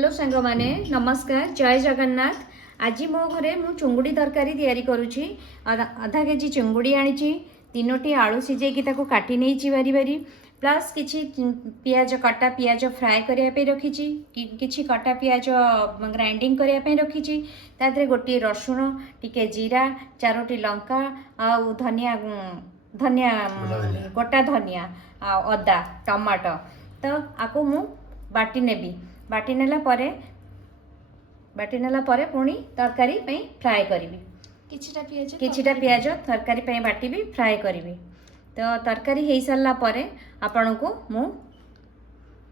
Hello सांग माने नमस्कार जय जगन्नाथ। आज मो घरे मु चुंगुड़ी तरकारी तैयारी करुछि। आधा केजी चुंगुड़ी आनी, तीनोटी आलू सिझेकी ताको काटी नहीं बारी बारी, प्लस किछि पियाज कटा पियाज फ्राए करने रखी, किछि कटा पियाज ग्राइंडिंग करने रखी, तादरे गोटे रसुण टिके जीरा चारोटी लंका आउ धनिया धनिया गोटा धनिया अदा टमाटो तो आपको मु बाटी नेबी। बाटी नेला परे पुणी तरकारी फ्राए करी किछिटा पियाज तरकारी पे बाटी फ्राए करी। तो तरकारी हो सारा परे आपण को मु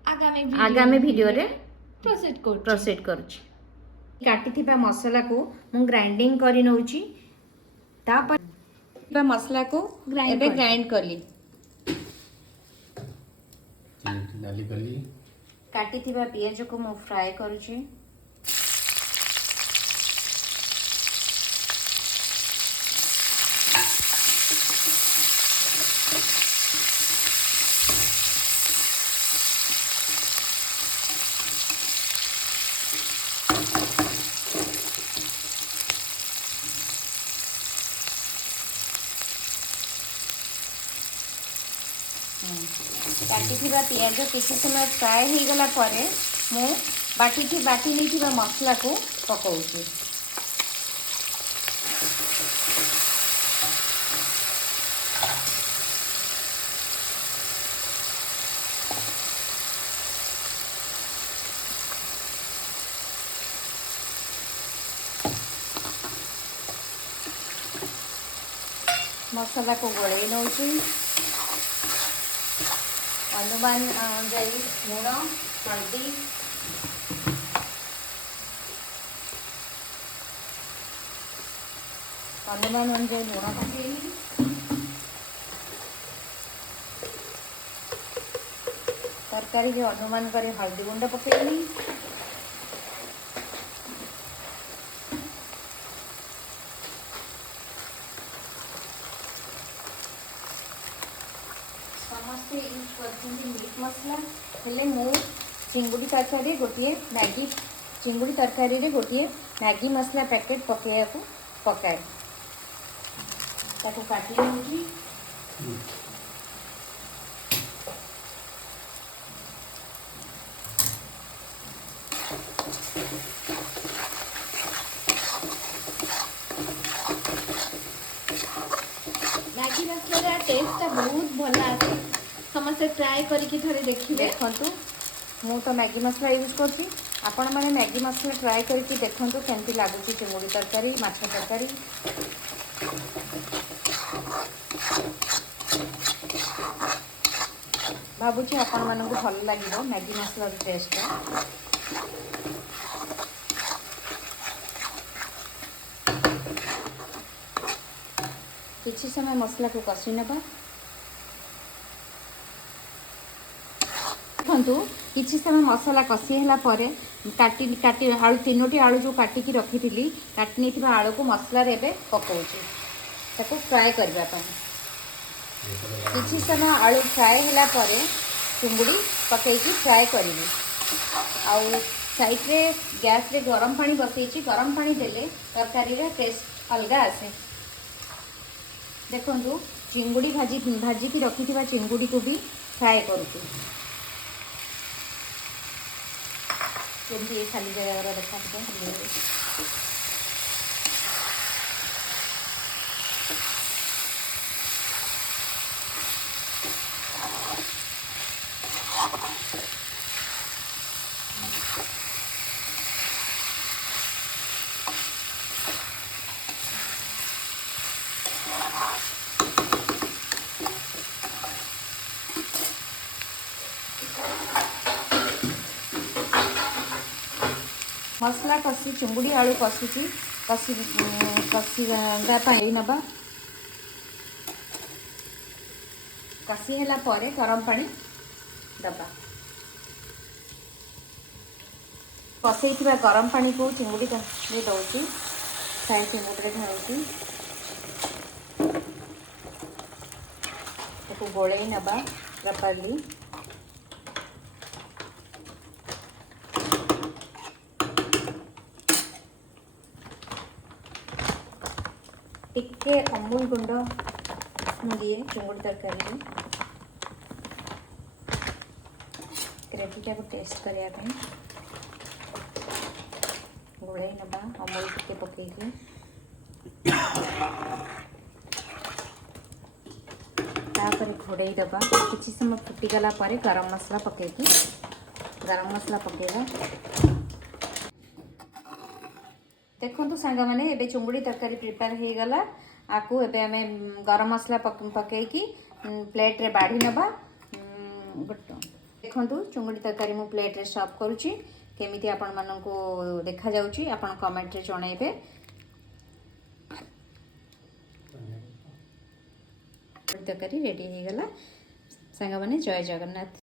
आगामी वीडियो रे प्रोसीड करूची। काटी मसला को मु ग्राइंडिंग करी नउची, तापर मसला को ग्राइंड करली काटी पियाज को मु फ्राए करूची। काटी पियाज किसी समय फ्राए हो गला परे मु बाटी नहीं मसला को पकाउची। मसला को गोले नौची, अनुमान अनुजाई लुण हल्दी अनुमान अनुजाई लुण पकेली, तरकारी जो अनुमान करे हल्दी गुंड पकेली, समस्ते यूज कर मीट मसला हेले मु चिंगुड़ी तरकारी गोटे मैगी चिंगुड़ी तरकारी गोटे मैगी मसला पैकेट पकाए ताको काटी नउची। मैगी मसला टेस्ट बहुत भल आसे, समस्त ट्राए करके थोड़े देखिए। देखंतु मु तो मैगी मसला यूज करছি, आपण माने मैगी मसला ट्राए करके देखंतु केमती लागुची चिंगुड़ी तरकारी माछ तरकारी। भाबुची आपण मानकु भल लागिबो मैगी मसला टेस्ट। किछि समय मसला को कषि नबा। देखु किछि समय मसला कषि है काटी काटी आलू तीनोटी आलू जो काटिकी रखी काटी नहीं आलू को मसला रे पकाउची ताको फ्राए करबा पई। किछि समय आलू फ्राए हैला परे चिंगुड़ी पकईकी फ्राए करी। आउ साइड रे गैस रे गरम पानी बसईची, गरम पानी देले तरकारी रे टेस्ट अलग आसे। देखो चिंगुड़ी भाजिकी रखी चिंगुड़ी को भी फ्राए करुँगी खाली जगह देखा। मसला कषि चिंगुड़ी आलू कषुची कषिगापी नबा। कषि है गरम पानी दबा। कषई गरम पानी को चिंगुड़ी दौची फ्राए चिंगुड़ी ढालूची गोले नबा प्रॉपर्ली। टिके अमूल गुंड दिए चुंगुड़ी तरकारी ग्रेवीटा को टेस्ट करने गोड़े नवा अमूल टिके पकईकि तापर घोड़े दबा किसी समय फुटीगला गरम मसला पकईकि गरम मसला पकेगा देखो सांग मैंने एबे चुंगुड़ी तरकारी प्रिपेयर हो गला आपको एबे आम गरम मसला पकईकि प्लेट रे बाढ़ी नबा देखो चुंगुड़ी तरकारी मु प्लेट रे सर्व करुच्ची केमिति आपण माननको देखा जाउची आपण कमेंट रे जणाइबे तरकारी रेडी हो गला सांग मैंने जय जगन्नाथ।